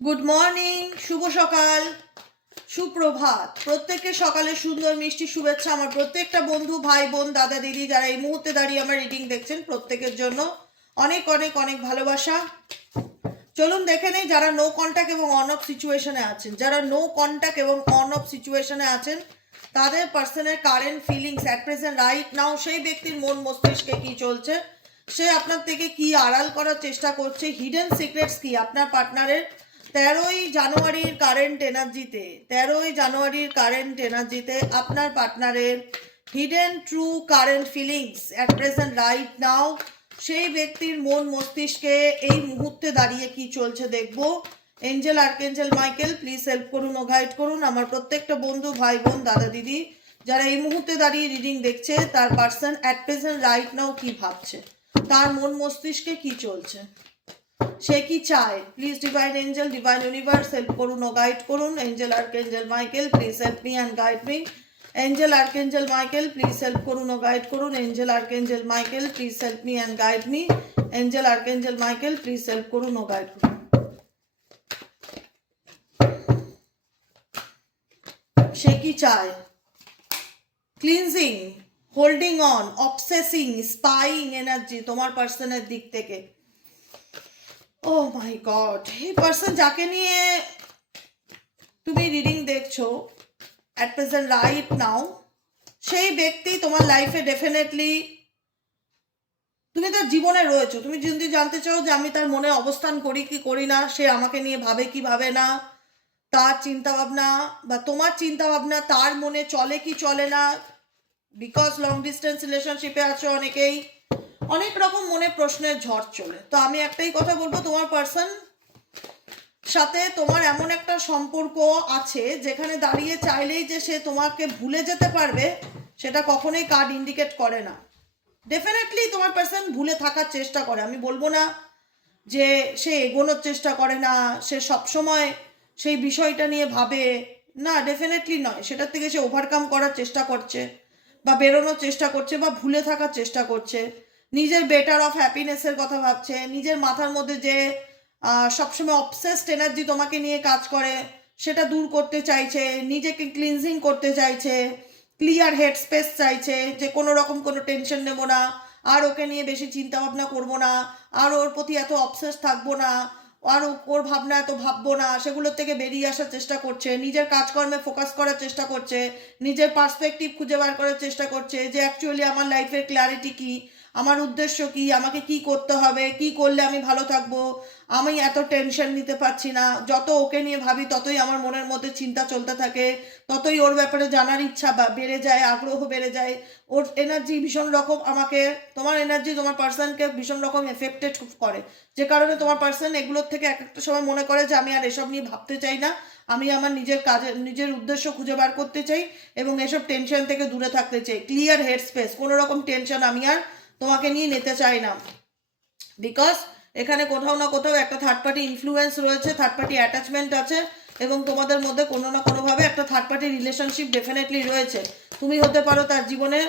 Good morning, শুভ সকাল, সুপ্রভাত। প্রত্যেককে সকালে সুন্দর মিষ্টি শুভেচ্ছা আমার প্রত্যেকটা বন্ধু, ভাই বোন, দাদা দিদি যারা এই মুহূর্তে দাঁড়িয়ে আমার রিডিং দেখছেন প্রত্যেকের জন্য অনেক অনেক অনেক ভালোবাসা। চলুন দেখে নেই যারা নো কন্ট্যাক্ট এবং অন অফ সিচুয়েশনে আছেন। যারা নো কন্ট্যাক্ট এবং অন অফ সিচুয়েশনে আছেন তাদের পার্সনের current feelings at present right now, সেই ব্যক্তির মন মস্তিষ্কে কি চলছে, সে আপনার থেকে কি আড়াল করার চেষ্টা করছে, হিডেন সিক্রেটস কি আপনার পার্টনারের 13ই জানুয়ারির কারেন্ট এনার্জিতে আপনার পার্টনারের hidden true current feelings at present right now, সেই ব্যক্তির মন মস্তিষ্কে এই মুহূর্তে দাঁড়িয়ে কি চলছে দেখব। Angel archangel Michael please help করুন ও গাইড করুন আমার প্রত্যেকটা বন্ধু, ভাই বোন, দাদা দিদি যারা এই মুহূর্তে দাঁড়িয়ে রিডিং দেখছে তার person at present right now কি ভাবছে, তার মন মস্তিষ্কে কি চলছে, সে কি চায়। Please divine angel, divine universe help করুন ও গাইড করুন। Angel archangel Michael please help me and guide me. Angel archangel Michael please help করুন ও গাইড করুন। Angel archangel Michael please help me and guide me. Angel archangel Michael please help করুন ও guide করুন। সে কি চায়। Cleansing, holding on, obsessing, spying energy তোমার পার্সনের দিক থেকে। ও মাই গড, এই পার্সন যাকে নিয়ে তুমি রিডিং দেখছো অ্যাট প্রেজেন্ট রাইট নাও, সেই ব্যক্তি তোমার লাইফে ডেফিনেটলি, তুমি তার জীবনে রয়েছো। তুমি যদি জানতে চাও যে আমি তার মনে অবস্থান করি কি করি না, সে আমাকে নিয়ে ভাবে কি ভাবে না, তার চিন্তাভাবনা বা তোমার চিন্তাভাবনা তার মনে চলে কি চলে না, বিকজ লং ডিস্টেন্স রিলেশনশিপে আছো অনেকেই, অনেক রকম মনে প্রশ্নের ঝড় চলে। তো আমি একটাই কথা বলবো, তোমার পার্সন সাথে তোমার এমন একটা সম্পর্ক আছে যেখানে দাঁড়িয়ে চাইলেই যে সে তোমাকে ভুলে যেতে পারবে সেটা কখনোই কার্ড ইন্ডিকেট করে না। ডেফিনেটলি তোমার পার্সন ভুলে থাকার চেষ্টা করে, আমি বলবো না যে সে এগোনোর চেষ্টা করে না, সে সবসময় সেই বিষয়টা নিয়ে ভাবে না, ডেফিনেটলি নয়। সেটার থেকে সে ওভারকাম করার চেষ্টা করছে বা বেরোনোর চেষ্টা করছে বা ভুলে থাকার চেষ্টা করছে, নিজের বেটার অফ হ্যাপিনেসের কথা ভাবছে, নিজের মাথার মধ্যে যে সবসময় অবসেসড এনার্জি তোমাকে নিয়ে কাজ করে সেটা দূর করতে চাইছে, নিজেকে ক্লিনজিং করতে চাইছে, ক্লিয়ার হেড স্পেস চাইছে, যে কোনো রকম কোনো টেনশন নেবো না, আর ওকে নিয়ে বেশি চিন্তা ভাবনা করবো না, আর ওর প্রতি এত অবসেস থাকবো না, আর ওর ভাবনা এত ভাববো না, সেগুলোর থেকে বেরিয়ে আসার চেষ্টা করছে, নিজের কাজকর্মে ফোকাস করার চেষ্টা করছে, নিজের পার্সপেক্টিভ খুঁজে বার করার চেষ্টা করছে যে অ্যাকচুয়ালি আমার লাইফের ক্ল্যারিটি কি, আমার উদ্দেশ্য কি, আমাকে কি করতে হবে, কি করলে আমি ভালো থাকবো, আমি এত টেনশন নিতে পারছি না। যত ওকে নিয়ে ভাবি ততই আমার মনের মধ্যে চিন্তা চলতে থাকে, ততই ওর ব্যাপারে জানার ইচ্ছা বেড়ে যায়, আগ্রহ বেড়ে যায়, ওর এনার্জি ভীষণ রকম আমাকে, তোমার এনার্জি তোমার পার্সনকে ভীষণ রকম এফেক্টেড করে, যে কারণে তোমার পার্সন এগুলোর থেকে এক একটা সময় মনে করে যে আমি আর এসব নিয়ে ভাবতে চাই না, আমি আমার নিজের কাজে নিজের উদ্দেশ্য খুঁজে বার করতে চাই এবং এসব টেনশন থেকে দূরে থাকতে চাই, ক্লিয়ার হেড স্পেস, কোনো রকম টেনশন আমি আর তোমাকে নিয়ে নিতে চাই না। বিকজ এখানে কোথাও না কোথাও একটা থার্ড পার্টি ইনফ্লুয়েন্স রয়েছে, থার্ড পার্টি অ্যাটাচমেন্ট আছে এবং তোমাদের মধ্যে কোনো না কোনোভাবে একটা থার্ড পার্টি রিলেশনশিপ ডেফিনেটলি রয়েছে। তুমি হতে পারো তার জীবনে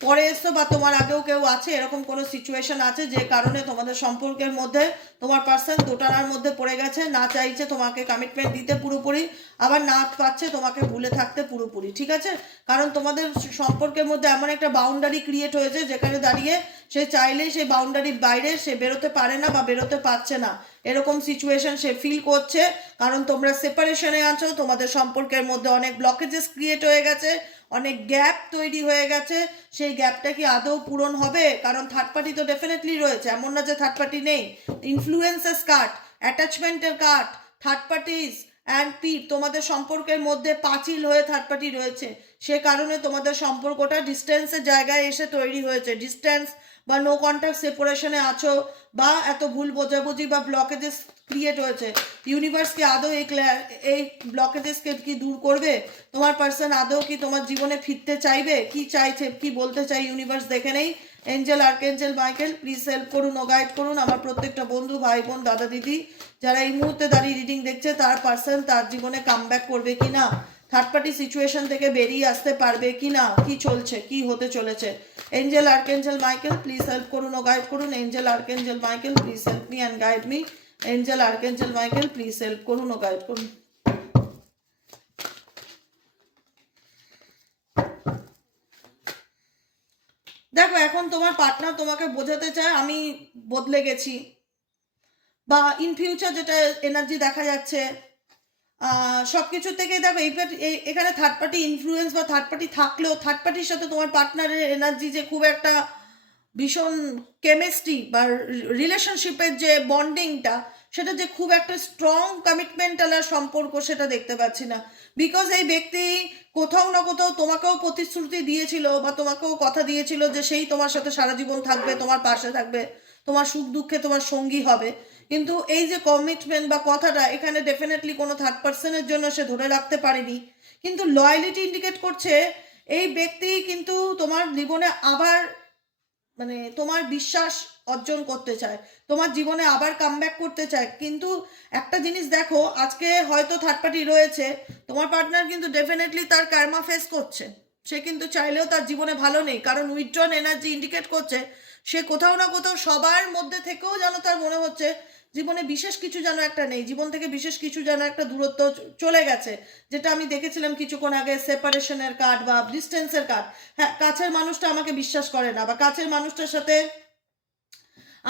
পরে এসছো বা তোমার আগেও কেউ আছে, এরকম কোনো সিচুয়েশন আছে যে কারণে তোমাদের সম্পর্কের মধ্যে তোমার পার্সন দোটানার মধ্যে পড়ে গেছে, না চাইছে তোমাকে কমিটমেন্ট দিতে পুরোপুরি, আবার না পাচ্ছে তোমাকে ভুলে থাকতে পুরোপুরি, ঠিক আছে। কারণ তোমাদের সম্পর্কের মধ্যে এমন একটা বাউন্ডারি ক্রিয়েট হয়েছে যেখানে দাঁড়িয়ে সে চাইলেই সেই বাউন্ডারির বাইরে সে বেরোতে পারে না বা বেরোতে পারছে না, এরকম সিচুয়েশন সে ফিল করছে। কারণ তোমরা সেপারেশনে আছো, তোমাদের সম্পর্কের মধ্যে অনেক ব্লকেজেস ক্রিয়েট হয়ে গেছে, অনেক গ্যাপ তৈরি হয়ে গেছে, সেই গ্যাপটা কি আদৌ পূরণ হবে? কারণ থার্ড পার্টি তো ডেফিনেটলি রয়েছে, এমন না যে থার্ড পার্টি নেই। ইনফ্লুয়েন্সেস কার্ড, অ্যাটাচমেন্টের card, third parties and pit, তোমাদের সম্পর্কের মধ্যে পাঁচিল হয়ে থার্ড পার্টি রয়েছে, সে কারণে তোমাদের সম্পর্কটা ডিস্টেন্সের জায়গায় এসে তৈরি হয়েছে। ডিস্টেন্স বা নো কন্ট্যাক্ট সেপারেশনে আছো বা এত ভুল বোঝাবুঝি বা ব্লকেজেস ক্রিয়েট হয়েছে, ইউনিভার্সকে আদৌ এই ব্লকেজেসকে কি দূর করবে? তোমার পার্সন আদৌ কি তোমার জীবনে ফিরতে চাইবে? কি চাইছে, কি বলতে চাই ইউনিভার্স দেখে নেই। Angel archangel Michael please help করুন ও গাইড করুন আমার প্রত্যেকটা বন্ধু, ভাই বোন, দাদা দিদি যারা এই মুহূর্তে দাঁড়িয়ে রিডিং দেখছে তার পার্সন তার জীবনে কামব্যাক করবে কি না, থার্ড পার্টি সিচুয়েশন থেকে বেরিয়ে আসতে পারবে কি না, কি চলছে, কি হতে চলেছে। Angel archangel Michael please help করুন ও গাইড করুন। Angel archangel Michael please help me and guide me. Angel archangel Michael please help করুন ও গাইড করুন। দেখো এখন তোমার পার্টনার তোমাকে বোঝাতে চায় আমি বদলে গেছি, বা ইন ফিউচার যেটা এনার্জি দেখা যাচ্ছে সব কিছু থেকে দেখো এখানে থার্ড পার্টি ইনফ্লুয়েন্স বা থার্ড পার্টি থাকলেও থার্ড পার্টির সাথে তোমার পার্টনারের এনার্জি যে খুব একটা ভীষণ কেমিস্ট্রি বা রিলেশনশিপের যে বন্ডিংটা সেটা যে খুব একটা স্ট্রং কমিটমেন্টাল সম্পর্ক সেটা দেখতে পাচ্ছি না। বিকজ এই ব্যক্তি কোথাও না কোথাও তোমাকেও প্রতিশ্রুতি দিয়েছিল বা তোমাকেও কথা দিয়েছিল যে সেই তোমার সাথে সারা জীবন থাকবে, তোমার পাশে থাকবে, তোমার সুখ দুঃখে তোমার সঙ্গী হবে। কিন্তু এই যে কমিটমেন্ট বা কথাটা এখানে ডেফিনেটলি কোনো থার্ড পার্সনের জন্য সে ধরে রাখতে পারেনি। কিন্তু লয়ালিটি ইন্ডিকেট করছে এই ব্যক্তি কিন্তু তোমার জীবনে আবার মানে তোমার বিশ্বাস অর্জন করতে চায়, তোমার জীবনে আবার কামব্যাক করতে চায়। কিন্তু একটা জিনিস দেখো, আজকে হয়তো থার্ড পার্টি রয়েছে, তোমার পার্টনার কিন্তু ডেফিনেটলি তার কার্মা ফেস করছে। সে কিন্তু চাইলেও তার জীবনে ভালো নেই, কারণ উইথড্রন এনার্জি ইন্ডিকেট করছে সে কোথাও না কোথাও সবার মধ্যে থেকেও যেন তার মনে হচ্ছে জীবনে বিশেষ কিছু যেন একটা নেই, জীবন থেকে বিশেষ কিছু যেন একটা দূরত্ব চলে গেছে। যেটা আমি দেখেছিলাম কিছুক্ষণ আগে, সেপারেশনের কার্ড বা ডিস্টেন্সের কার্ড। হ্যাঁ, কাছের মানুষটা আমাকে বিশ্বাস করে না, বা কাছের মানুষটার সাথে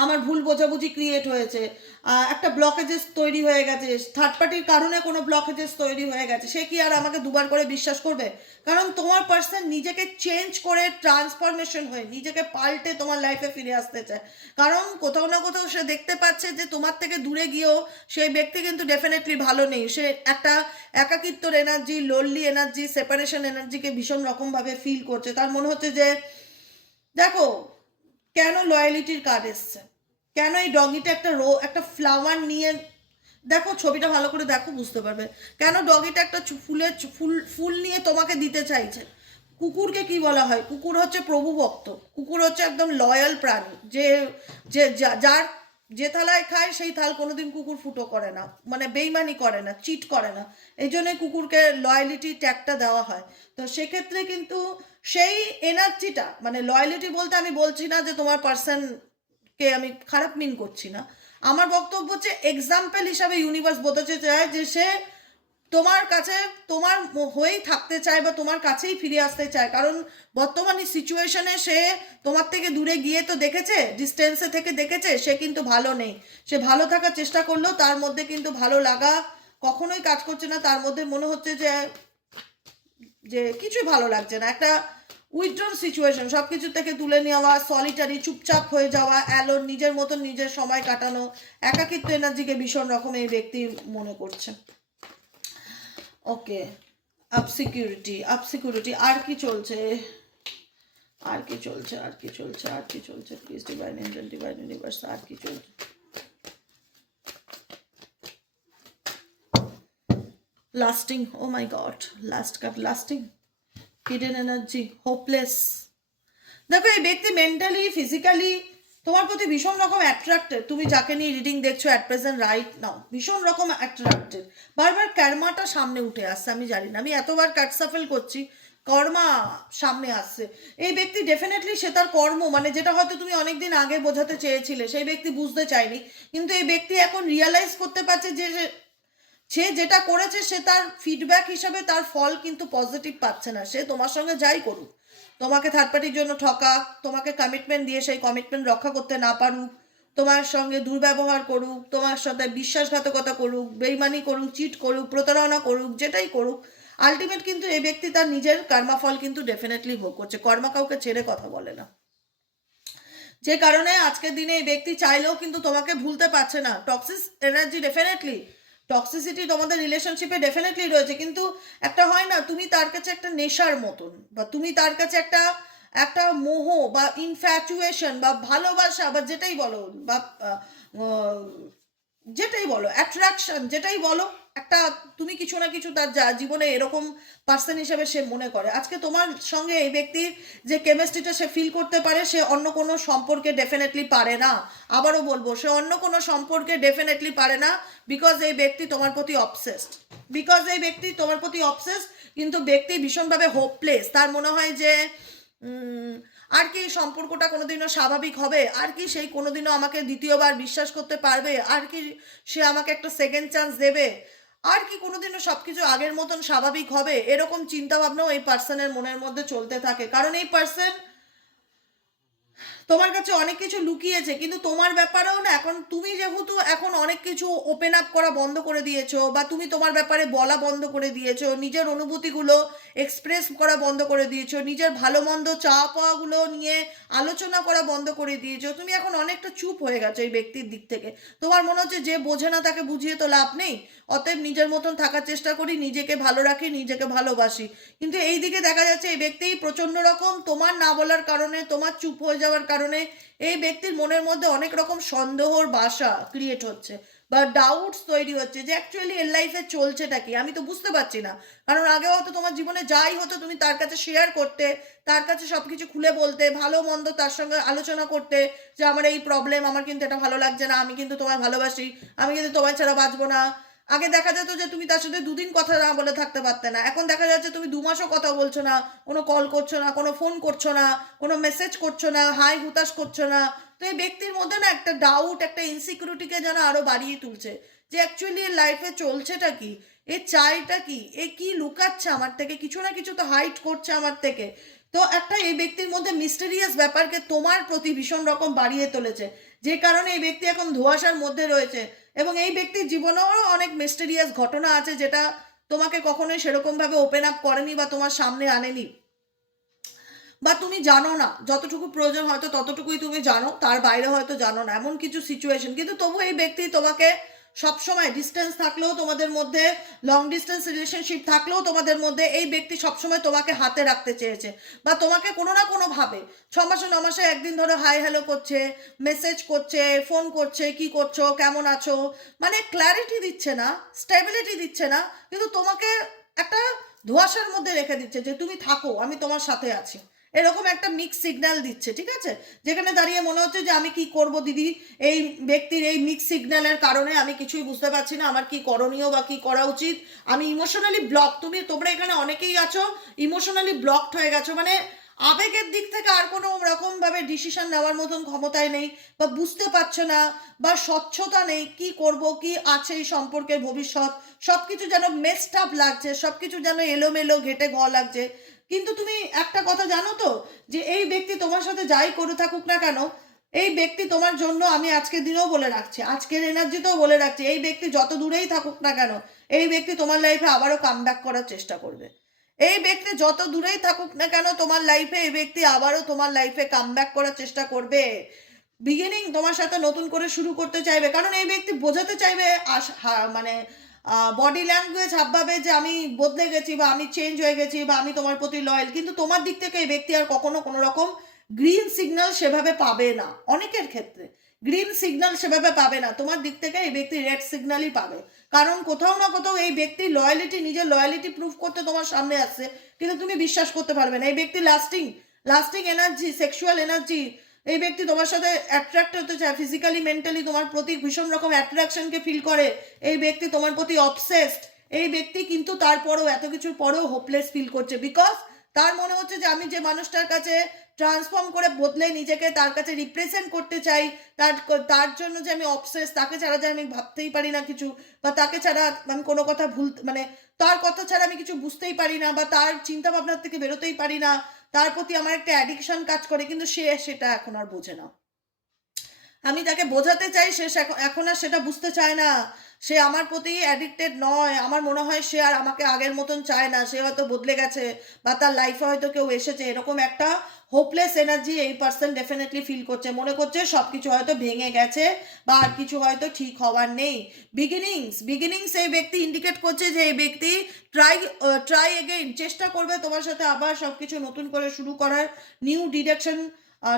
আমার ভুল বোঝাবুঝি ক্রিয়েট হয়েছে, একটা ব্লকেজেস তৈরি হয়ে গেছে, থার্ড পার্টির কারণে কোনো ব্লকেজেস তৈরি হয়ে গেছে। সে কি আর আমাকে দুবার করে বিশ্বাস করবে? কারণ তোমার পার্সন নিজেকে চেঞ্জ করে ট্রান্সফরমেশন হয়ে নিজেকে পাল্টে তোমার লাইফে ফিরে আসতে চায়। কারণ কোথাও না কোথাও সে দেখতে পাচ্ছে যে তোমার থেকে দূরে গিয়েও সেই ব্যক্তি কিন্তু ডেফিনেটলি ভালো নেই। সে একটা একাকিত্বর এনার্জি, লোনলি এনার্জি, সেপারেশন এনার্জিকে ভীষণ রকমভাবে ফিল করছে। তার মনে হচ্ছে যে দেখো কেন লয়ালিটির কার্ড এসছে, কেন এই ডগিটা একটা ফ্লাওয়ার নিয়ে, দেখো ছবিটা ভালো করে দেখো বুঝতে পারবে কেন ডগিটা একটা ফুল নিয়ে তোমাকে দিতে চাইছে। কুকুরকে কি বলা হয়? কুকুর হচ্ছে প্রভুভক্ত, কুকুর হচ্ছে একদম লয়াল প্রাণী, যে যে যার যে থালায় খায় সেই থাল কোনোদিন কুকুর ফুটো করে না, মানে বেইমানি করে না, চিট করে না। এই জন্যই কুকুরকে লয়ালিটি ট্যাগটা দেওয়া হয়। তো সেক্ষেত্রে কিন্তু সেই এনার্জিটা, মানে লয়ালিটি বলতে আমি বলছি না যে তোমার পার্সনকে আমি খারাপ মিন করছি না, আমার বক্তব্য হচ্ছে এক্সাম্পল হিসাবে ইউনিভার্স বোঝাতে চায় যে সে তোমার কাছে তোমার হয়েই থাকতে চায় বা তোমার কাছেই ফিরে আসতে চায়। কারণ বর্তমানে সিচুয়েশনে সে তোমার থেকে দূরে গিয়ে তো দেখেছে, ডিস্টেন্সে থেকে দেখেছে সে কিন্তু ভালো নেই। সে ভালো থাকার চেষ্টা করলেও তার মধ্যে কিন্তু ভালো লাগা কখনোই কাজ করছে না। তার মধ্যে মনে হচ্ছে যে যে কিছুই ভালো লাগছে না, একটা উইথড্রন সিচুয়েশন, সব কিছু থেকে তুলে নেওয়া, সলিটারি, চুপচাপ হয়ে যাওয়া, অ্যালোন, নিজের মতন নিজের সময় কাটানো, একাকিত্ব এনার্জিকে ভীষণ রকম এই ব্যক্তি মনে করছে। ওকে, আপ সিকিউরিটি আর কি চলছে, আর কি চলছে, আর কি চলছে, আর কি চলছে, please divine angel, divine universe, আর কি চলছে? Lasting, oh my god, last card lasting, hidden energy, hopeless. দেখো এই ব্যক্তি মেন্টালি ফিজিক্যালি তোমার প্রতি ভীষণ রকম অ্যাট্রাক্টেড। তুমি যাকে নিয়ে রিডিং দেখছো অ্যাট প্রেজেন্ট রাইট নাও ভীষণ রকম অ্যাট্রাক্টেড। বারবার কর্মাটা সামনে উঠে আসছে, আমি জানি না, আমি এতবার কাট সাফেল করছি কর্মা সামনে আসছে। এই ব্যক্তি ডেফিনেটলি সে তার কর্ম, মানে যেটা হয়তো তুমি অনেকদিন আগে বোঝাতে চেয়েছিলে সেই ব্যক্তি বুঝতে চায়নি, কিন্তু এই ব্যক্তি এখন রিয়ালাইজ করতে পারছে যে সে যেটা করেছে সে তার ফিডব্যাক হিসাবে তার ফল কিন্তু পজিটিভ পাচ্ছে না। সে তোমার সঙ্গে যাই করুক, তোমাকে থার্ড পার্টির জন্য ঠকাক, তোমাকে কমিটমেন্ট দিয়ে সেই কমিটমেন্ট রক্ষা করতে না পারুক, তোমার সঙ্গে দুর্ব্যবহার করুক, তোমার সাথে বিশ্বাসঘাতকতা করুক, বেইমানি করুক, চিট করুক, প্রতারণা করুক, যেটাই করুক, আলটিমেট কিন্তু এই ব্যক্তি তার নিজের কর্মাফল কিন্তু ডেফিনেটলি ভোগ করছে। কর্মা কাউকে ছেড়ে কথা বলে না, যে কারণে আজকের দিনে এই ব্যক্তি চাইলেও কিন্তু তোমাকে ভুলতে পারছে না। টক্সিক এনার্জি ডেফিনেটলি, টক্সিসিটি তোমাদের রিলেশনশিপে ডেফিনেটলি রয়েছে, কিন্তু একটা হয় না তুমি তার কাছে একটা নেশার মতন, বা তুমি তার কাছে একটা একটা মোহ বা ইনফ্যাচুয়েশন বা ভালোবাসা বা যেটাই বলো, বা যেটাই বলো অ্যাট্রাকশন, যেটাই বলো, একটা তুমি কিছু না কিছু তার জীবনে এরকম পার্সন হিসেবে সে মনে করে। আজকে তোমার সঙ্গে এই ব্যক্তির যে কেমিস্ট্রিটা সে ফিল করতে পারে, সে অন্য কোনো সম্পর্কে ডেফিনেটলি পারে না। আবারও বলবো, সে অন্য কোনো সম্পর্কে ডেফিনেটলি পারে না, বিকজ এই ব্যক্তি তোমার প্রতি অবসেসড, কিন্তু ব্যক্তি ভীষণভাবে হোপলেস। তার মনে হয় যে আর কি এই সম্পর্কটা কোনোদিনও স্বাভাবিক হবে? আর কি সেই কোনোদিনও আমাকে দ্বিতীয়বার বিশ্বাস করতে পারবে? আর কি সে আমাকে একটা সেকেন্ড চান্স দেবে? আর কি কোনোদিনও সব কিছু আগের মতন স্বাভাবিক হবে? এরকম চিন্তাভাবনাও এই পার্সনের মনের মধ্যে চলতে থাকে, কারণ এই পার্সন তোমার কাছে অনেক কিছু লুকিয়েছে, কিন্তু তোমার ব্যাপারেও না এখন তুমি যেহেতু এখন অনেক কিছু ওপেন আপ করা বন্ধ করে দিয়েছো, বা তুমি তোমার ব্যাপারে বলা বন্ধ করে দিয়েছো, নিজের অনুভূতিগুলো এক্সপ্রেস করা বন্ধ করে দিয়েছো, নিজের ভালো মন্দ চাওয়া পাওয়াগুলো নিয়ে আলোচনা করা বন্ধ করে দিয়েছো, তুমি এখন অনেকটা চুপ হয়ে গেছো এই ব্যক্তির দিক থেকে। তোমার মনে হচ্ছে যে বোঝে না তাকে বুঝিয়ে তো লাভ নেই, অতএব নিজের মতন থাকার চেষ্টা করি, নিজেকে ভালো রাখি, নিজেকে ভালোবাসি। কিন্তু এই দিকে দেখা যাচ্ছে এই ব্যক্তি প্রচন্ড রকম তোমার না বলার কারণে, তোমার চুপ হয়ে যাওয়ার কারণে এই ব্যক্তির মনের মধ্যে অনেক রকম সন্দেহর বাসা ক্রিয়েট হচ্ছে, বা ডাউটস তৈরি হচ্ছে যে অ্যাকচুয়ালি এর লাইফে চলছেটা কি, আমি তো বুঝতে পারছি না। কারণ আগে হয়তো তোমার জীবনে যাই হতো তুমি তার কাছে শেয়ার করতে, তার কাছে সবকিছু খুলে বলতে, ভালো মন্দ তার সঙ্গে আলোচনা করতে, যে আমার এই প্রবলেম, আমার কিন্তু এটা ভালো লাগছে না, আমি কিন্তু তোমায় ভালোবাসি, আমি কিন্তু তোমায় ছাড়া বাঁচবো না। আগে দেখা যেত যে তুমি তার সাথে দুদিন কথা না বলে থাকতে পারতে না, এখন দেখা যাচ্ছে তুমি 2 মাসও কথা বলছো না, কোনো কল করছো না, কোনো ফোন করছো না, কোনো মেসেজ করছো না, হাই হুতাশ করছো না। তো এই ব্যক্তির মধ্যে না একটা ডাউট, একটা ইনসিকিউরিটিকে যেন আরো বাড়িয়ে তুলছে, যে অ্যাকচুয়ালি এর লাইফে চলছেটা কি, এ চাইটা কি, এ কি লুকাচ্ছে আমার থেকে, কিছু না কিছু তো হাইড করছে আমার থেকে। তো একটা এই ব্যক্তির মধ্যে মিস্টেরিয়াস ব্যাপারকে তোমার প্রতি ভীষণ রকম বাড়িয়ে তুলেছে, যে কারণে এই ব্যক্তি এখন ধোঁয়াশার মধ্যে রয়েছে। এবং এই ব্যক্তির জীবনেও অনেক মিস্টেরিয়াস ঘটনা আছে, যেটা তোমাকে কখনোই সেরকমভাবে ওপেন আপ করেনি বা তোমার সামনে আনেনি, বা তুমি জানো না, যতটুকু প্রয়োজন হয়তো ততটুকুই তুমি জানো, তার বাইরে হয়তো জানো না, এমন কিছু সিচুয়েশন। কিন্তু তবু এই ব্যক্তি তোমাকে সবসময়, ডিস্টেন্স থাকলেও তোমাদের মধ্যে, লং ডিস্টেন্স রিলেশনশিপ থাকলেও তোমাদের মধ্যে, এই ব্যক্তি সবসময় তোমাকে হাতে রাখতে চেয়েছে, বা তোমাকে কোনো না কোনোভাবে 6 মাসে 9 মাসে একদিন ধরে হাই হ্যালো করছে, মেসেজ করছে, ফোন করছে, কি করছো, কেমন আছো, মানে ক্ল্যারিটি দিচ্ছে না, স্টেবিলিটি দিচ্ছে না, কিন্তু তোমাকে একটা ধোঁয়াশার মধ্যে রেখে দিচ্ছে যে তুমি থাকো, আমি তোমার সাথে আছি, এরকম একটা মিক্স সিগন্যাল দিচ্ছে, ঠিক আছে? যেখানে দাঁড়িয়ে মনে হচ্ছে যে আমি কি করব দিদি, এই ব্যক্তির এই মিক্স সিগন্যালের কারণে আমি কিছুই বুঝতে পারছি না, আমার কি করণীয় বা কি করা উচিত। আমি ইমোশনালি ব্লক, তোমরা এখানে অনেকেই আছো ইমোশনালি ব্লকড হয়ে গেছো, মানে আবেগের দিক থেকে আর কোনো রকম ভাবে ডিসিশন নেওয়ার মতন ক্ষমতায় নেই, বা বুঝতে পারছো না, বা স্বচ্ছতা নেই, কি করব, কি আছে এই সম্পর্কের ভবিষ্যৎ, সবকিছু যেন মেসড আপ লাগছে, সবকিছু যেন এলোমেলো ঘেটে ঘ লাগছে। কিন্তু তুমি একটা কথা জানো তো, যে এই ব্যক্তি তোমার সাথে যাই করে থাকুক না কেন, এই ব্যক্তি তোমার জন্য, আমি আজকের দিনেও বলে রাখছি, আজকের এনার্জিতেও বলে রাখছি, এই ব্যক্তি যত দূরেই থাকুক না কেন, এই ব্যক্তি তোমার লাইফে আবারও কাম ব্যাক করার চেষ্টা করবে। এই ব্যক্তি যত দূরেই থাকুক না কেন তোমার লাইফে, এই ব্যক্তি আবারও তোমার লাইফে কাম ব্যাক করার চেষ্টা করবে, বিগিনিং তোমার সাথে নতুন করে শুরু করতে চাইবে, কারণ এই ব্যক্তি বোঝাতে চাইবে মানে বডি ল্যাঙ্গুয়েজ হাবভাবে যে আমি বদলে গেছি, বা আমি চেঞ্জ হয়ে গেছি, বা আমি তোমার প্রতি লয়াল, কিন্তু তোমার দিক থেকে এই ব্যক্তি আর কখনো কোনো রকম গ্রিন সিগন্যাল সেভাবে পাবে না, অনেকের ক্ষেত্রে গ্রিন সিগন্যাল সেভাবে পাবে না, তোমার দিক থেকে এই ব্যক্তি রেড সিগন্যালই পাবে। কারণ কোথাও না কোথাও এই ব্যক্তি লয়ালিটি, নিজের লয়ালিটি প্রুফ করতে তোমার সামনে আসছে, কিন্তু তুমি বিশ্বাস করতে পারবে না, এই ব্যক্তি lasting lasting energy, sexual energy, এই ব্যক্তি তোমার সাথে অ্যাট্রাক্ট হতে চায়, ফিজিক্যালি মেন্টালি তোমার প্রতি ভীষণ রকম অ্যাট্রাকশনকে ফিল করে, এই ব্যক্তি তোমার প্রতি অবসেসড। এই ব্যক্তি কিন্তু তারপরেও, এত কিছুর পরেও হোপলেস ফিল করছে, বিকজ তার মনে হচ্ছে যে আমি যে মানুষটার কাছে ট্রান্সফর্ম করে বদলে নিজেকে তার কাছে রিপ্রেজেন্ট করতে চাই, তার তার জন্য যে আমি অবসেস, তাকে ছাড়া যে আমি ভাবতেই পারি না কিছু, বা তাকে ছাড়া আমি কোনো কথা মানে তার কথা ছাড়া আমি কিছু বুঝতেই পারি না, বা তার চিন্তা ভাবনার থেকে বেরোতেই পারি না, তার প্রতি আমার একটা অ্যাডিকশন কাজ করে, কিন্তু সে সেটা এখন আর বোঝে না। আমি তাকে বোঝাতে চাই, সে এখন আর সেটা বুঝতে চায় না, সে আমার প্রতি অ্যাডিক্টেড নয়, আমার মনে হয় সে আর আমাকে আগের মতন চায় না, সে হয়তো বদলে গেছে, বা তার লাইফে হয়তো কেউ এসেছে, এরকম একটা হোপলেস এনার্জি এই পার্সন ডেফিনেটলি ফিল করছে, মনে করছে সব কিছু হয়তো ভেঙে গেছে, বা আর কিছু হয়তো ঠিক হওয়ার নেই। বিগিনিংস এই ব্যক্তি ইন্ডিকেট করছে যে এই ব্যক্তি ট্রাই এগেইন, চেষ্টা করবে তোমার সাথে আবার সব কিছু নতুন করে শুরু করার, নিউ ডিরেকশন,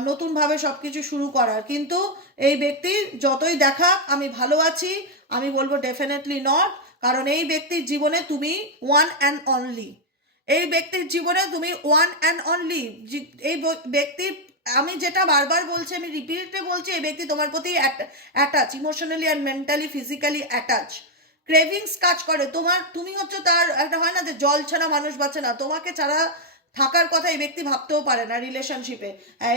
নতুনভাবে সব কিছু শুরু করার। কিন্তু এই ব্যক্তি যতই দেখাক আমি ভালো আছি, আমি বলবো ডেফিনেটলি নট, কারণ এই ব্যক্তির জীবনে তুমি ওয়ান অ্যান্ড অনলি, এই ব্যক্তির জীবনে তুমি ওয়ান অ্যান্ড অনলি। এই ব্যক্তির, আমি যেটা বারবার বলছি, আমি রিপিটে বলছি, এই ব্যক্তি তোমার প্রতি attach, emotionally and mentally physically attach, cravings কাজ করে তোমার, তুমি হচ্ছে তার, একটা হয় না যে জল ছাড়া মানুষ বাঁচে না, তোমাকে ছাড়া থাকার কথা এই ব্যক্তি ভাবতেও পারে না রিলেশনশিপে।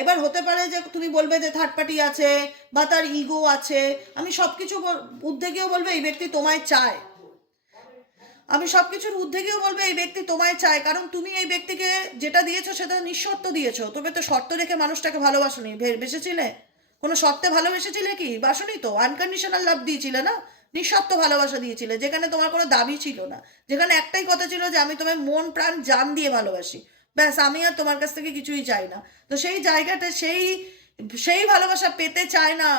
এবার হতে পারে যে তুমি বলবে যে থার্ড পার্টি আছে বা তার ইগো আছে, আমি সব কিছু ঊর্ধ্বে গিয়েও বলবো এই ব্যক্তি তোমায় চায়, আমি সবকিছুর ঊর্ধ্বে গিয়েও বলবো এই ব্যক্তি তোমায় চায়, কারণ তুমি এই ব্যক্তিকে যেটা দিয়েছো সেটা নিঃশর্ত দিয়েছো। তবে তো শর্ত রেখে মানুষটাকে ভালোবাসোনি, বেসেছিলে কোনো শর্তে ভালোবেসেছিলে কি? বাসনি তো, আনকন্ডিশনাল লাভ দিয়েছিলে না, নিঃশর্ত ভালোবাসা দিয়েছিলে, যেখানে তোমার কোনো দাবি ছিল না, যেখানে একটাই কথা ছিল যে আমি তোমায় মন প্রাণ জান দিয়ে ভালোবাসি, ব্যাস, আমি আর তোমার কাছ থেকে কিছুই চাই না। তো সেই জায়গাটা সেই সেই ভালোবাসা পেতে চায় না,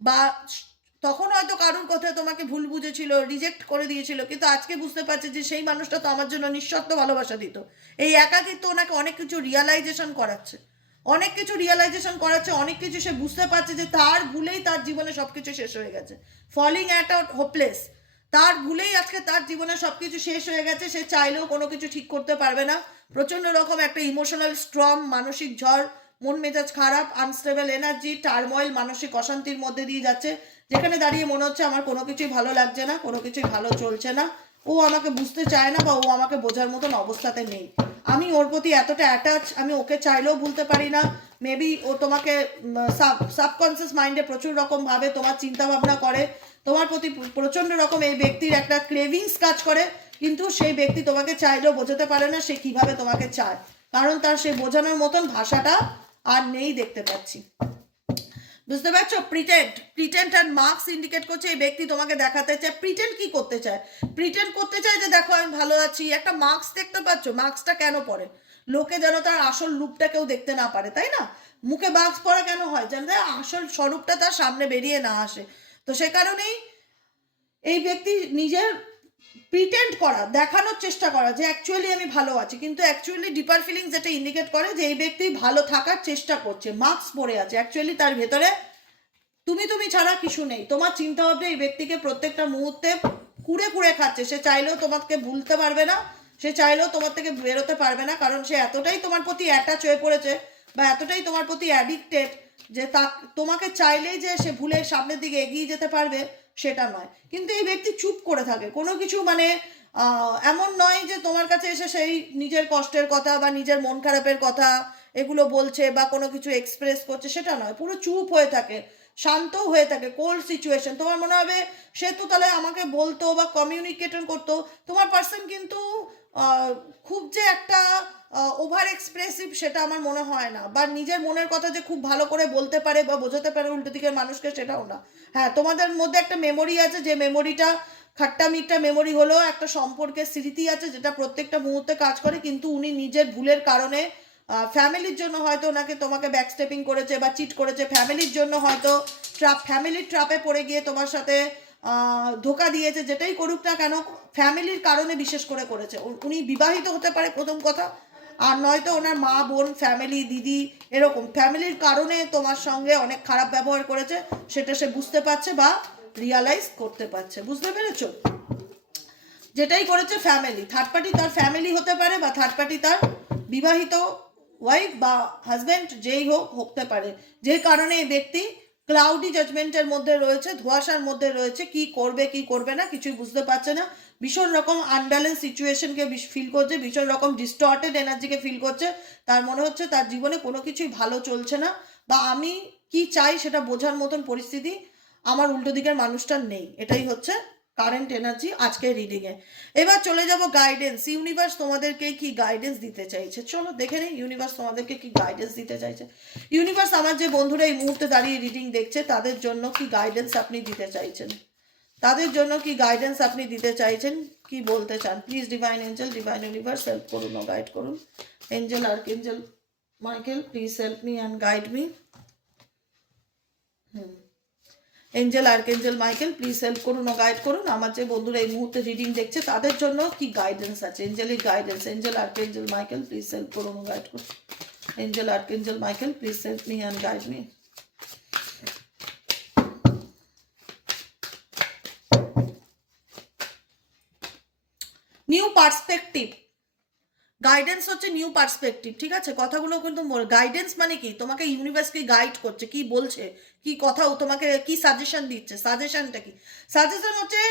বা তখন হয়তো কারোর কথা তোমাকে ভুল বুঝেছিল, রিজেক্ট করে দিয়েছিল, কিন্তু আজকে বুঝতে পারছে যে সেই মানুষটা তো আমার জন্য নিঃশর্ত ভালোবাসা দিত। এই একাকিত্ব ওনাকে অনেক কিছু রিয়ালাইজেশন করাচ্ছে, অনেক কিছু রিয়ালাইজেশন করাচ্ছে, অনেক কিছু সে বুঝতে পারছে যে তার ভুলেই তার জীবনে সবকিছু শেষ হয়ে গেছে, ফলিং অ্যাট আউট হোপলেস, তার ভুলেই আজকে তার জীবনে সবকিছু শেষ হয়ে গেছে, সে চাইলেও কোনো কিছু ঠিক করতে পারবে না। প্রচণ্ড রকম একটা ইমোশনাল স্ট্রম, মানসিক ঝড়, মন মেজাজ খারাপ, আনস্টেবল এনার্জি, টার্ময়েল, মানসিক অশান্তির মধ্যে দিয়ে যাচ্ছে, যেখানে দাঁড়িয়ে মনে হচ্ছে আমার কোনো কিছুই ভালো লাগছে না, কোনো কিছুই ভালো চলছে না, ও আমাকে বুঝতে চায় না বা ও আমাকে বোঝার মতন অবস্থাতে নেই, আমি ওর প্রতি এতটা অ্যাটাচ, আমি ওকে চাইলেও ভুলতে পারি না। মেবি ও তোমাকে সাবকনসিয়াস মাইন্ডে প্রচুর রকমভাবে তোমার চিন্তা ভাবনা করে, তোমার প্রতি প্রচণ্ড রকম এই ব্যক্তির একটা ক্রেভিংস কাজ করে, কিন্তু সেই ব্যক্তি তোমাকে চাইলেও বোঝাতে পারে না সে কিভাবে তোমাকে চায়, কারণ তার সে বোঝানোর মতন ভাষাটা আর নেই দেখতে পাচ্ছি। বুঝতে পারছো? প্রিটেন্ড আর মার্কস ইন্ডিকেট করছে এই ব্যক্তি তোমাকে দেখাতে চায়। প্রিটেন্ড কি করতে চায়? প্রিটেন্ড করতে চায় যে দেখো আমি ভালো আছি, একটা মার্কস দেখতে পাচ্ছ, মার্কসটা কেন পরে? লোকে যেন তার আসল রূপটা কেউ দেখতে না পারে, তাই না? মুখে মার্কস পরা কেন হয়? যেন আসল স্বরূপটা তার সামনে বেরিয়ে না আসে। তো সে কারণেই এই ব্যক্তি নিজের প্রিটেন্ড করা, দেখানোর চেষ্টা করা যে অ্যাকচুয়ালি আমি ভালো আছি, কিন্তু অ্যাকচুয়ালি ডিপার ফিলিংস যেটা ইন্ডিকেট করে যে এই ব্যক্তি ভালো থাকার চেষ্টা করছে, মাস্ক পরে আছে, অ্যাকচুয়ালি তার ভেতরে তুমি ছাড়া কিছু নেই। তোমার চিন্তা ভাবনা এই ব্যক্তিকে প্রত্যেকটা মুহূর্তে কুড়ে কুড়ে খাচ্ছে, সে চাইলেও তোমাকে ভুলতে পারবে না, সে চাইলেও তোমার থেকে বেরোতে পারবে না, কারণ সে এতটাই তোমার প্রতি অ্যাটাচ হয়ে পড়েছে বা এতটাই তোমার প্রতি অ্যাডিক্টেড যে তোমাকে চাইলেই যে সে ভুলে সামনের দিকে এগিয়ে যেতে পারবে সেটা নয়। কিন্তু এই ব্যক্তি চুপ করে থাকে, কোনো কিছু মানে এমন নয় যে তোমার কাছে এসে সেই নিজের কষ্টের কথা বা নিজের মন খারাপের কথা এগুলো বলছে বা কোনো কিছু এক্সপ্রেস করছে, সেটা নয়, পুরো চুপ হয়ে থাকে, শান্ত হয়ে থাকে, কোল্ড সিচুয়েশন। তোমার মনে হবে সে তো তাহলে আমাকে বলতো বা কমিউনিকেশন করতো, তোমার পার্সন কিন্তু খুব যে একটা ওভার এক্সপ্রেসিভ সেটা আমার মনে হয় না, বা নিজের মনের কথা যে খুব ভালো করে বলতে পারে বা বোঝাতে পারে উল্টো দিকের মানুষকে, সেটাও না। হ্যাঁ, তোমাদের মধ্যে একটা মেমোরি আছে, যে মেমোরিটা খাট্টা মিট্টা মেমোরি হলো, একটা সম্পর্কের স্মৃতি আছে যেটা প্রত্যেকটা মুহূর্তে কাজ করে, কিন্তু উনি নিজের ভুলের কারণে ফ্যামিলির জন্য হয়তো ওনাকে তোমাকে ব্যাকস্টেপিং করেছে বা চিট করেছে, ফ্যামিলির জন্য হয়তো ফ্যামিলির ট্রাপে পড়ে গিয়ে তোমার সাথে ধোকা দিয়েছে, যেটাই করুক না কেন ফ্যামিলির কারণে বিশেষ করে করেছে। উনি বিবাহিত হতে পারে প্রথম কথা, আর নয়তো ওনার মা বোন ফ্যামিলি দিদি এরকম ফ্যামিলির কারণে তোমার সঙ্গে অনেক খারাপ ব্যবহার করেছে, সেটা সে বুঝতে পারছে বা রিয়ালাইজ করতে পারছে। বুঝতে পেরেছো? যেটাই করেছে ফ্যামিলি, থার্ড পার্টি তার ফ্যামিলি হতে পারে বা থার্ড পার্টি তার বিবাহিত ওয়াইফ বা হাজব্যান্ড যেই হোক হতে পারে, যে কারণে এই ব্যক্তি ক্লাউডি জাজমেন্টের মধ্যে রয়েছে, ধোঁয়াশার মধ্যে রয়েছে, কি করবে কি করবে না কিছুই বুঝতে পারছে না, ভীষণ রকম আনব্যালেন্স সিচুয়েশনকে ফিল করছে, ভীষণ রকম ডিস্টর্টেড এনার্জিকে ফিল করছে, তার মনে হচ্ছে তার জীবনে কোনো কিছুই ভালো চলছে না, বা আমি কি চাই সেটা বোঝার মতন পরিস্থিতি আমার উল্টো দিকের মানুষটার নেই। এটাই হচ্ছে কারেন্ট এনার্জি আজকের রিডিংয়ে। এবার চলে যাব গাইডেন্স, ইউনিভার্স তোমাদেরকে কি গাইডেন্স দিতে চাইছে, চলো দেখে নিই ইউনিভার্স তোমাদেরকে কি গাইডেন্স দিতে চাইছে। ইউনিভার্স আমার যে বন্ধুরা এই মুহূর্তে দাঁড়িয়ে রিডিং দেখছে তাদের জন্য কি গাইডেন্স আপনি দিতে চাইছেন, তাদের জন্য কি গাইডেন্স আপনি দিতে চাইছেন, কি বলতে চান? Please divine angel, divine universe help করুন ও গাইড করুন। Angel archangel Michael please help me and guide me. Angel archangel Michael please help করুন ও গাইড করুন। আমার যে বন্ধুরা এই মুহূর্তে রিডিং দেখছে তাদের জন্য কি গাইডেন্স আছে, angelic guidance. Angel archangel Michael please help করুন ও গাইড করুন। Angel archangel Michael please help me and guide me. New perspective, guidance হচ্ছে নিউ পার্সপেক্টিভ, ঠিক আছে? কথাগুলো কিন্তু গাইডেন্স মানে কি, তোমাকে ইউনিভার্সকে গাইড করছে, কি বলছে, কি কথা তোমাকে কি সাজেশন দিচ্ছে, সাজেশনটা কি? সাজেশন হচ্ছে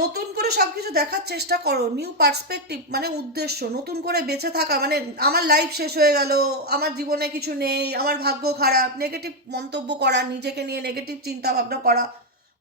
নতুন করে সবকিছু দেখার চেষ্টা করো, নিউ পার্সপেক্টিভ মানে উদ্দেশ্য, নতুন করে বেঁচে থাকা মানে আমার লাইফ শেষ হয়ে গেল, আমার জীবনে কিছু নেই, আমার ভাগ্য খারাপ, নেগেটিভ মন্তব্য করা, নিজেকে নিয়ে নেগেটিভ চিন্তা ভাবনা করা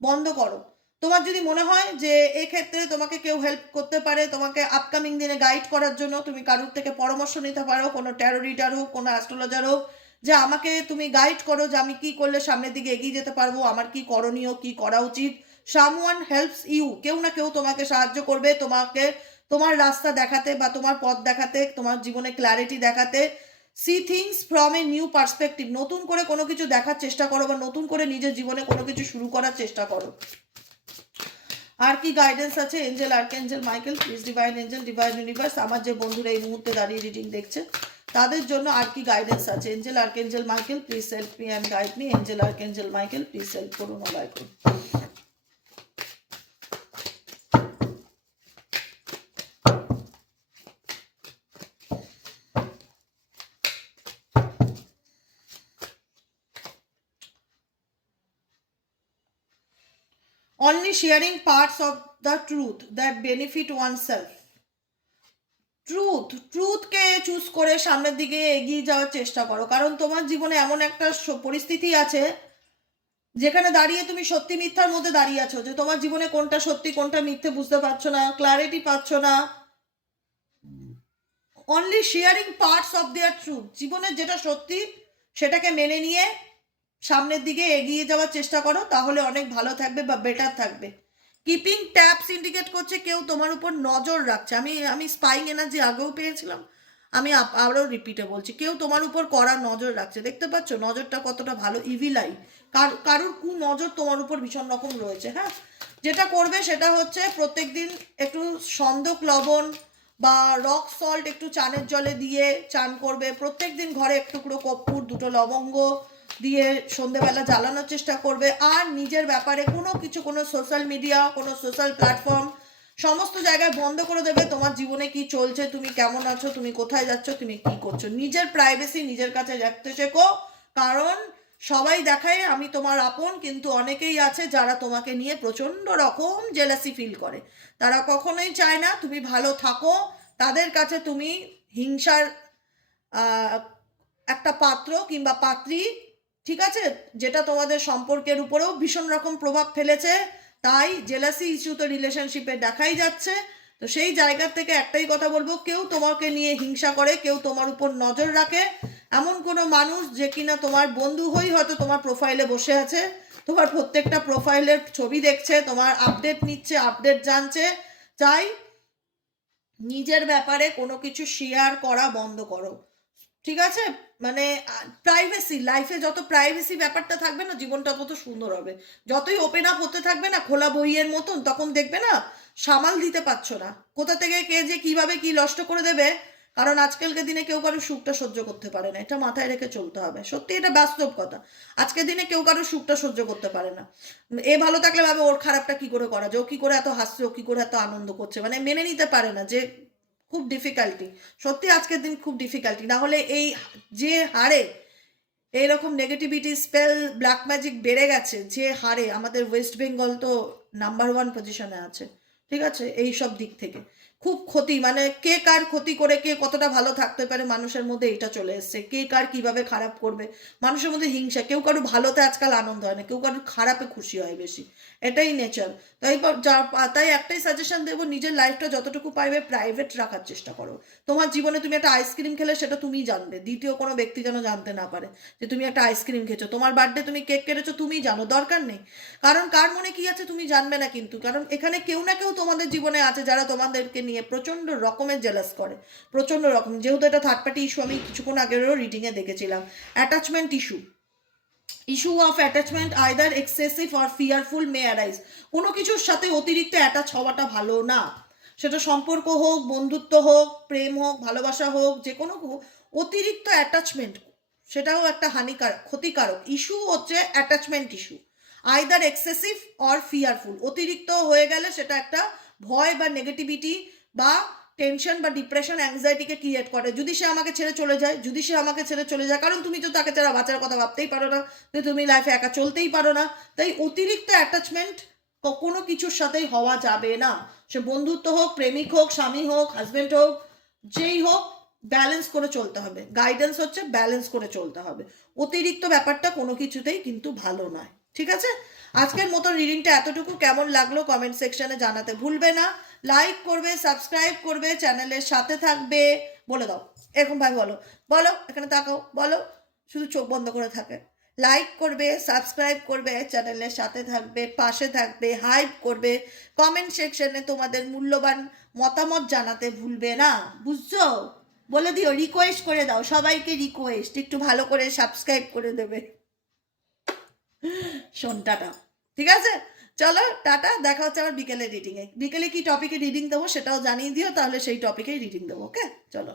বন্ধ করো। তোমার যদি মনে হয় যে এক্ষেত্রে তোমাকে কেউ হেল্প করতে পারে, তোমাকে আপকামিং দিনে গাইড করার জন্য তুমি কারোর থেকে পরামর্শ নিতে পারো, কোনো ট্যারো রিডার হোক, কোনো অ্যাস্ট্রোলজার হোক, যে আমাকে তুমি গাইড করো যে আমি কি করলে সামনের দিকে এগিয়ে যেতে পারবো, আমার কি করণীয়, কি করা উচিত। সামওয়ান হেল্পস ইউ, কেউ না কেউ তোমাকে সাহায্য করবে, তোমাকে তোমার রাস্তা দেখাতে বা তোমার পথ দেখাতে, তোমার জীবনে ক্ল্যারিটি দেখাতে। See things from a new perspective, নতুন করে কোনো কিছু দেখার চেষ্টা করো বা নতুন করে নিজের জীবনে কোনো কিছু শুরু করার চেষ্টা করো। আর কি গাইডেন্স আছে? Angel, archangel Michael, please divine angel, divine universe, আমার যে বন্ধুরা এই মুহূর্তে দাঁড়িয়ে রিডিং দেখছে তাদের জন্য আর কি গাইডেন্স আছে? Angel, archangel Michael, please help me and guide me. Angel, archangel Michael, please help করুন, অলায় করুন। Only sharing parts of the truth that benefit oneself. ট্রুথকে চুজ করে সামনের দিকে এগিয়ে যাওয়ার চেষ্টা করো, কারণ তোমার জীবনে এমন একটা পরিস্থিতি আছে যেখানে দাঁড়িয়ে তুমি সত্যি মিথ্যার মধ্যে দাঁড়িয়ে আছো, যে তোমার জীবনে কোনটা সত্যি কোনটা মিথ্যে বুঝতে পারছো না, ক্লারিটি পাচ্ছ না। Only sharing parts of their truth, জীবনের যেটা সত্যি সেটাকে মেনে নিয়ে সামনের দিকে এগিয়ে যাওয়ার চেষ্টা করো, তাহলে অনেক ভালো থাকবে বা বেটার থাকবে। কিপিং ট্যাপস ইন্ডিকেট করছে কেউ তোমার উপর নজর রাখছে। আমি স্পাইং এনার্জি আগেও পেয়েছিলাম, আমি আবারও রিপিটে বলছি, কেউ তোমার উপর কড়া নজর রাখছে। দেখতে পাচ্ছ নজরটা কতটা ভালো, ইভিলাই, কারুর কু নজর তোমার উপর ভীষণ রকম রয়েছে। হ্যাঁ, যেটা করবে সেটা হচ্ছে প্রত্যেক দিন একটু সন্দক লবণ বা রক সল্ট একটু চানের জলে দিয়ে চান করবে। প্রত্যেক দিন ঘরে একটু টুকরো কর্পূর, দুটো লবঙ্গ দিয়ে সন্ধেবেলা জ্বালানোর চেষ্টা করবে। আর নিজের ব্যাপারে কোনো কিছু, কোনো সোশ্যাল মিডিয়া, কোনো সোশ্যাল প্ল্যাটফর্ম সমস্ত জায়গায় বন্ধ করে দেবে। তোমার জীবনে কি চলছে, তুমি কেমন আছো, তুমি কোথায় যাচ্ছ, তুমি কি করছো, নিজের প্রাইভেসি নিজের কাছে রাখতে শেখো। কারণ সবাই দেখায় আমি তোমার আপন, কিন্তু অনেকেই আছে যারা তোমাকে নিয়ে প্রচণ্ড রকম জেলাসি ফিল করে। তারা কখনোই চায় না তুমি ভালো থাকো, তাদের কাছে তুমি হিংসার একটা পাত্র কিংবা পাত্রী, ঠিক আছে, যেটা তোমাদের সম্পর্কের উপরেও ভীষণ রকম প্রভাব ফেলেছে। তাই জেলাসি ইস্যু তো রিলেশনশিপে দেখাই যাচ্ছে। তো সেই জায়গা থেকে একটাই কথা বলবো, কেউ তোমাকে নিয়ে হিংসা করে, কেউ তোমার উপর নজর রাখে, এমন কোনো মানুষ যে কিনা তোমার বন্ধু হই হয়তো তোমার প্রোফাইলে বসে আছে, তোমার প্রত্যেকটা প্রোফাইলের ছবি দেখছে, তোমার আপডেট নিচ্ছে, আপডেট জানছে, চাই নিজের ব্যাপারে কোনো কিছু শেয়ার করা বন্ধ করো, ঠিক আছে? মানে প্রাইভেসি, লাইফে যত প্রাইভেসি ব্যাপারটা থাকবে না, জীবনটা তত সুন্দর হবে। যতই ওপেন আপ হতে থাকবে না খোলা বইয়ের মতন, তখন দেখবে না সামাল দিতে পারছো না, কোথা থেকে কে যে কিভাবে কি নষ্ট করে দেবে। কারণ আজকালকার দিনে কেউ কারোর সুখটা সহ্য করতে পারে না, এটা মাথায় রেখে চলতে হবে। সত্যি এটা বাস্তব কথা, আজকের দিনে কেউ কারোর সুখটা সহ্য করতে পারে না। এ ভালো থাকলে ভাবে ওর খারাপটা কি করে করা যায়, ও কি করে এত হাসছে, ও কি করে এত আনন্দ করছে, মানে মেনে নিতে পারে না যে খুব ডিফিকাল্টি। সত্যি আজকের দিন খুব ডিফিকাল্টি, না হলে এই যে হারে এইরকম নেগেটিভিটি, স্পেল, ব্ল্যাক ম্যাজিক বেড়ে গেছে, যে হারে আমাদের ওয়েস্ট বেঙ্গল তো নাম্বার 1 পজিশনে আছে, ঠিক আছে, এই সব দিক থেকে খুব ক্ষতি, মানে কে কার ক্ষতি করে কে কতটা ভালো থাকতে পারে মানুষের মধ্যে এটা চলে এসছে, কে কার কিভাবে খারাপ করবে, মানুষের মধ্যে হিংসা, কেউ কারো ভালোতে আজকাল আনন্দ হয় না, কেউ কারো খারাপে খুশি হয় বেশি, এটাই নেচার। তাই একটাই সাজেশন দেবো, নিজের লাইফটা যতটুকু পারবে প্রাইভেট রাখার চেষ্টা করো। তোমার জীবনে তুমি একটা আইসক্রিম খেলে সেটা তুমিই জানবে, দ্বিতীয় কোনো ব্যক্তি যেন জানতে না পারে যে তুমি একটা আইসক্রিম খেয়েছো। তোমার বার্থডে তুমি কেক কেটেছো, তুমিই জানো, দরকার নেই। কারণ কার মনে কি আছে তুমি জানবে না, কিন্তু কারণ এখানে কেউ না কেউ তোমাদের জীবনে আছে যারা তোমাদেরকে নিয়ে প্রচণ্ড রকমের জেলাস করে, প্রচণ্ড রকম। যেহেতু এটা থার্ড পার্টি ইস্যু, আমি কিছুক্ষণ আগেরও রিডিংয়ে দেখেছিলাম, attachment issue of attachment either excessive or fearful May arise. কোনো কিছুর সাথে অতিরিক্ত অ্যাটাচ হওয়াটা ভালো না, সেটা সম্পর্ক হোক, বন্ধুত্ব হোক, প্রেম হোক, ভালোবাসা হোক, যে কোনো অতিরিক্ত অ্যাটাচমেন্ট সেটাও একটা হানিকারক, ক্ষতিকারক ইস্যু হচ্ছে attachment issue, either excessive or fearful. অতিরিক্ত হয়ে গেলে সেটা একটা ভয় বা নেগেটিভিটি বা টেনশন বা ডিপ্রেশন, অ্যাংজাইটিকে ক্রিয়েট করে। যদি সে আমাকে ছেড়ে চলে যায়, যদি সে আমাকে ছেড়ে চলে যায়, কারণ তুমি তো তাকে ছাড়া বাঁচার কথা ভাবতেই পারো না, তুমি লাইফে একা চলতেই পারো না। তাই অতিরিক্ত অ্যাটাচমেন্ট কোনো কিছুর সাথেই হওয়া যাবে না। সে বন্ধুত্ব হোক, প্রেমিক হোক, স্বামী হোক, হাজবেন্ড হোক, যেই হোক, ব্যালেন্স করে চলতে হবে। গাইডেন্স হচ্ছে ব্যালেন্স করে চলতে হবে। অতিরিক্ত ব্যাপারটা কোনো কিছুতেই কিন্তু ভালো নয়, ঠিক আছে? আজকের মতো রিডিংটা এতটুকু। কেমন লাগলো কমেন্ট সেকশনে জানাতে ভুলবে না। লাইক করবে, সাবস্ক্রাইব করবে, চ্যানেলের সাথে থাকবে। বলে দাও, এরকম ভাবে বলো, বলো, এখানে তাকাও, বলো। শুধু চোখ বন্ধ করে থাকে। লাইক করবে, সাবস্ক্রাইব করবে, চ্যানেলের সাথে থাকবে, পাশে থাকবে, হাইপ করবে, কমেন্ট সেকশনে তোমাদের মূল্যবান মতামত জানাতে ভুলবে না, বুঝছো? বলে দিও, রিকোয়েস্ট করে দাও, সবাইকে রিকোয়েস্ট, একটু ভালো করে সাবস্ক্রাইব করে দেবে। শোন, টাটা, ঠিক আছে? চলো টাটা, দেখা হচ্ছে আবার বিকেলে রিডিংয়ে। বিকেলে কি টপিকে রিডিং দেবো সেটাও জানিয়ে দিও, তাহলে সেই টপিকেই রিডিং দেবো। ওকে, চলো।